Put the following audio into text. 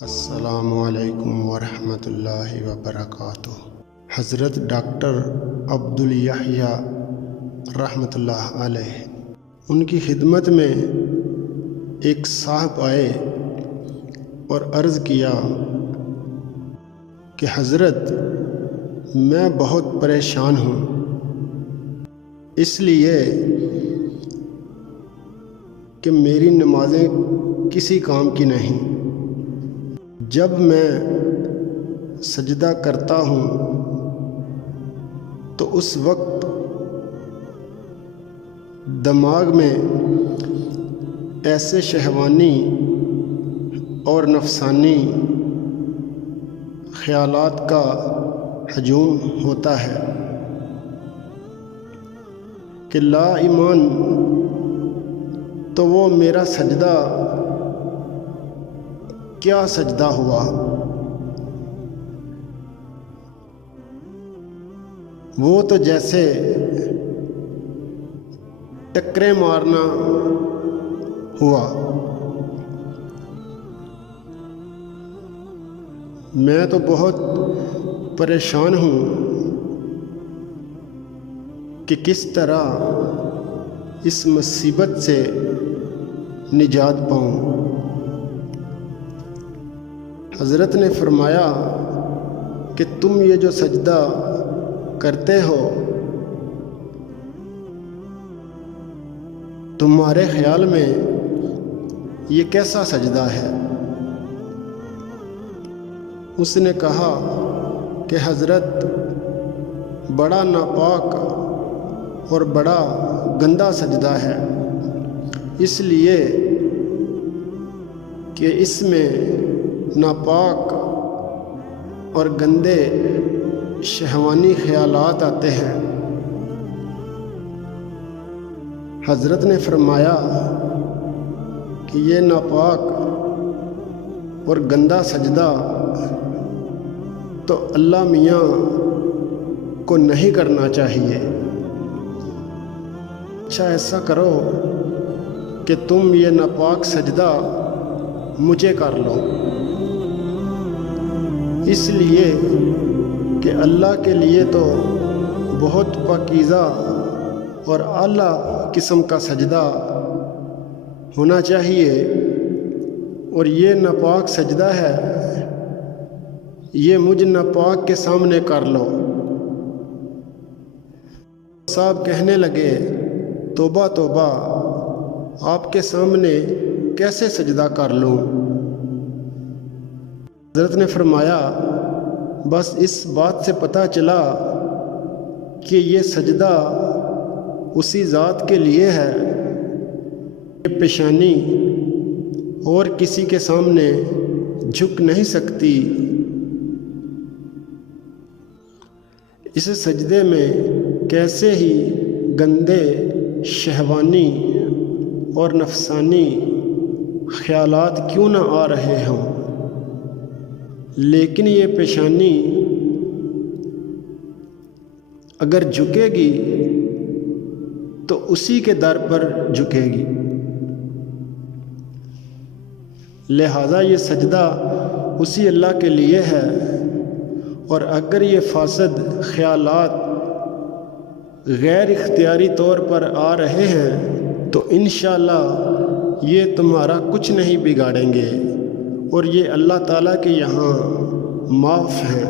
السلام علیکم ورحمۃ اللہ وبرکاتہ۔ حضرت ڈاکٹر عبدالیحییٰ رحمۃ اللہ علیہ، ان کی خدمت میں ایک صاحب آئے اور عرض کیا کہ حضرت میں بہت پریشان ہوں، اس لیے کہ میری نمازیں کسی کام کی نہیں۔ جب میں سجدہ کرتا ہوں تو اس وقت دماغ میں ایسے شہوانی اور نفسانی خیالات کا ہجوم ہوتا ہے کہ لا ایمان تو وہ میرا سجدہ کیا سجدہ ہوا، وہ تو جیسے ٹکریں مارنا ہوا۔ میں تو بہت پریشان ہوں کہ کس طرح اس مصیبت سے نجات پاؤں۔ حضرت نے فرمایا کہ تم یہ جو سجدہ کرتے ہو، تمہارے خیال میں یہ کیسا سجدہ ہے؟ اس نے کہا کہ حضرت بڑا ناپاک اور بڑا گندا سجدہ ہے، اس لیے کہ اس میں ناپاک اور گندے شہوانی خیالات آتے ہیں۔ حضرت نے فرمایا کہ یہ ناپاک اور گندا سجدہ تو اللہ میاں کو نہیں کرنا چاہیے۔ اچھا ایسا کرو کہ تم یہ ناپاک سجدہ مجھے کر لو، اس لیے کہ اللہ کے لیے تو بہت پاکیزہ اور اعلیٰ قسم کا سجدہ ہونا چاہیے، اور یہ ناپاک سجدہ ہے، یہ مجھ ناپاک کے سامنے کر لو۔ صاحب کہنے لگے توبہ توبہ، آپ کے سامنے کیسے سجدہ کر لوں؟ حضرت نے فرمایا بس اس بات سے پتہ چلا کہ یہ سجدہ اسی ذات کے لیے ہے، یہ پیشانی اور کسی کے سامنے جھک نہیں سکتی۔ اس سجدے میں کیسے ہی گندے شہوانی اور نفسانی خیالات کیوں نہ آ رہے ہوں، لیکن یہ پیشانی اگر جھکے گی تو اسی کے در پر جھکے گی، لہذا یہ سجدہ اسی اللہ کے لیے ہے، اور اگر یہ فاسد خیالات غیر اختیاری طور پر آ رہے ہیں تو انشاءاللہ یہ تمہارا کچھ نہیں بگاڑیں گے، اور یہ اللہ تعالیٰ کے یہاں معاف ہیں۔